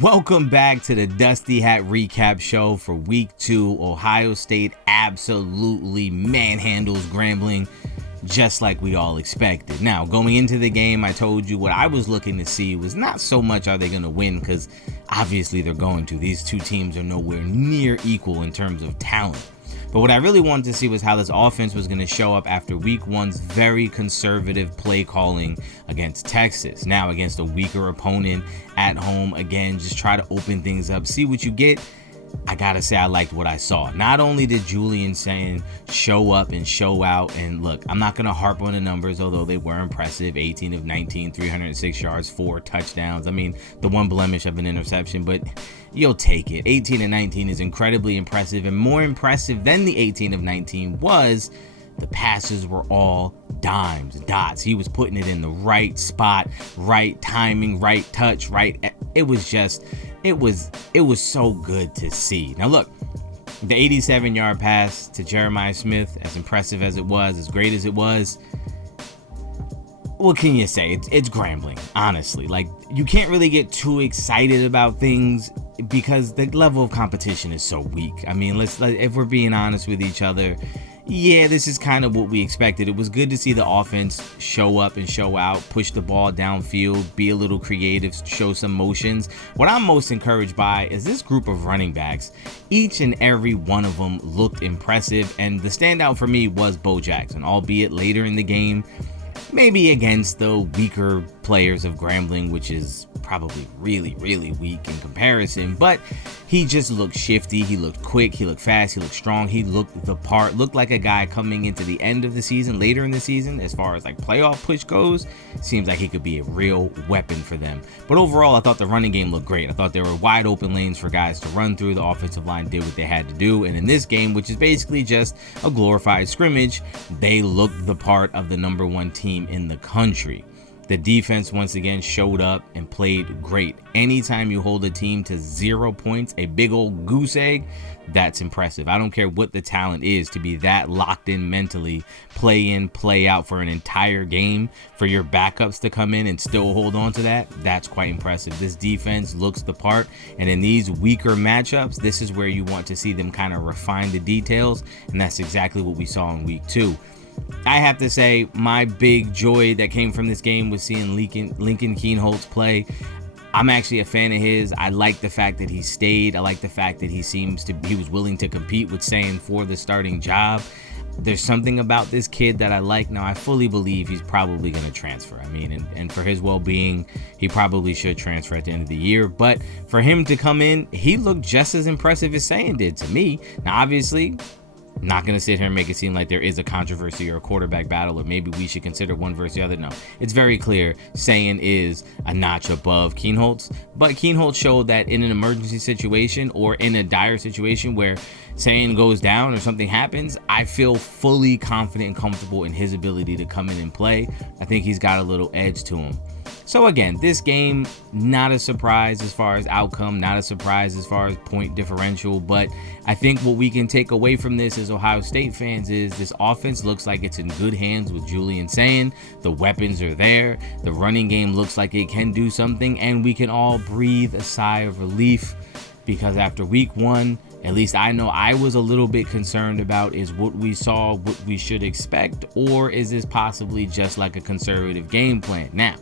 Welcome back to the Dusty Hat Recap Show for Week 2. Ohio State absolutely manhandles Grambling just like we all expected. Now, going into the game, I told you what I was looking to see was not so much are they going to win, because obviously they're going to. These two teams are nowhere near equal in terms of talent. But what I really wanted to see was how this offense was going to show up after Week 1's very conservative play calling against Texas. Now, against a weaker opponent at home, again, just try to open things up, see what you get. I gotta say, I liked what I saw. Not only did Julian Sayin show up and show out, and look, I'm not gonna harp on the numbers, although they were impressive. 18 of 19, 306 yards, 4 touchdowns. I mean, the one blemish of an interception, but you'll take it. 18 of 19 is incredibly impressive, and more impressive than the 18 of 19 was the passes were all dimes, dots. He was putting it in the right spot, right timing, right touch, right. It was so good to see. Now look, the 87-yard pass to Jeremiah Smith, as impressive as it was, as great as it was, what can you say? It's Grambling, honestly. Like, you can't really get too excited about things because the level of competition is so weak. I mean, if we're being honest with each other, yeah, this is kind of what we expected. It was good to see the offense show up and show out, push the ball downfield, be a little creative, show some motions. What I'm most encouraged by is this group of running backs. Each and every one of them looked impressive, and the standout for me was Bo Jackson, albeit later in the game, maybe against the weaker players of Grambling, which is probably really, really weak in comparison, but he just looked shifty, he looked quick, he looked fast, he looked strong, he looked the part, looked like a guy coming into the end of the season, later in the season, as far as like playoff push goes. Seems like he could be a real weapon for them. But overall, I thought the running game looked great. I thought there were wide open lanes for guys to run through. The offensive line did what they had to do, and in this game, which is basically just a glorified scrimmage, they looked the part of the number 1 team in the country. The defense once again showed up and played great. Anytime you hold a team to 0 points, a big old goose egg, that's impressive. I don't care what the talent is, to be that locked in mentally, play in, play out for an entire game, for your backups to come in and still hold on to that, that's quite impressive. This defense looks the part, and in these weaker matchups, this is where you want to see them kind of refine the details, and that's exactly what we saw in Week 2. I have to say, my big joy that came from this game was seeing Lincoln Kienholz play. I'm actually a fan of his. I like the fact that he stayed. I like the fact that he was willing to compete with Sayin for the starting job. There's something about this kid that I like. Now, I fully believe he's probably going to transfer. I mean, and for his well-being, he probably should transfer at the end of the year. But for him to come in, he looked just as impressive as Sayin did to me. Now, obviously, not going to sit here and make it seem like there is a controversy or a quarterback battle, or maybe we should consider one versus the other. No, it's very clear Sayin is a notch above Kienholz, but Kienholz showed that in an emergency situation or in a dire situation where Sayin goes down or something happens, I feel fully confident and comfortable in his ability to come in and play. I think he's got a little edge to him. So again, this game, not a surprise as far as outcome, not a surprise as far as point differential, but I think what we can take away from this as Ohio State fans is this offense looks like it's in good hands with Julian Sayin. The weapons are there. The running game looks like it can do something, and we can all breathe a sigh of relief, because after Week 1, at least I know I was a little bit concerned about, is what we saw what we should expect, or is this possibly just like a conservative game plan? Now,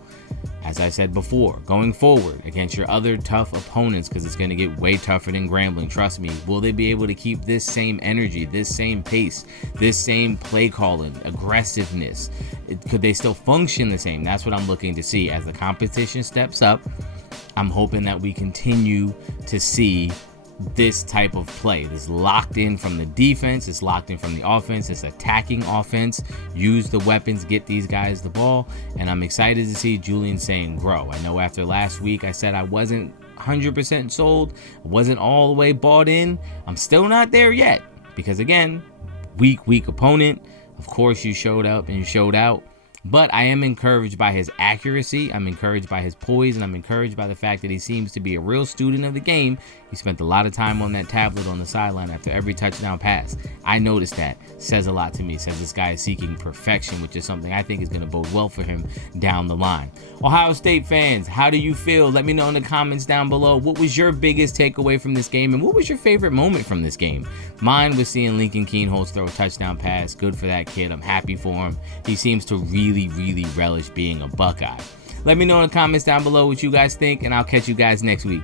as I said before, going forward against your other tough opponents, because it's going to get way tougher than Grambling, trust me, will they be able to keep this same energy, this same pace, this same play calling, aggressiveness? Could they still function the same? That's what I'm looking to see. As the competition steps up, I'm hoping that we continue to see this type of play, this locked in from the defense, it's locked in from the offense, this attacking offense, use the weapons, get these guys the ball, and I'm excited to see Julian Sayin grow. I know after last week I said I wasn't 100% sold, I wasn't all the way bought in. I'm still not there yet, because again, weak opponent. Of course you showed up and you showed out. But I am encouraged by his accuracy, I'm encouraged by his poise, and I'm encouraged by the fact that he seems to be a real student of the game. He spent a lot of time on that tablet on the sideline after every touchdown pass. I noticed that. Says a lot to me. Says this guy is seeking perfection, which is something I think is going to bode well for him down the line. Ohio State fans, how do you feel? Let me know in the comments down below. What was your biggest takeaway from this game, and what was your favorite moment from this game? Mine was seeing Lincoln Keenholz throw a touchdown pass. Good for that kid. I'm happy for him. He seems to really relish being a Buckeye. Let me know in the comments down below what you guys think, and I'll catch you guys next week.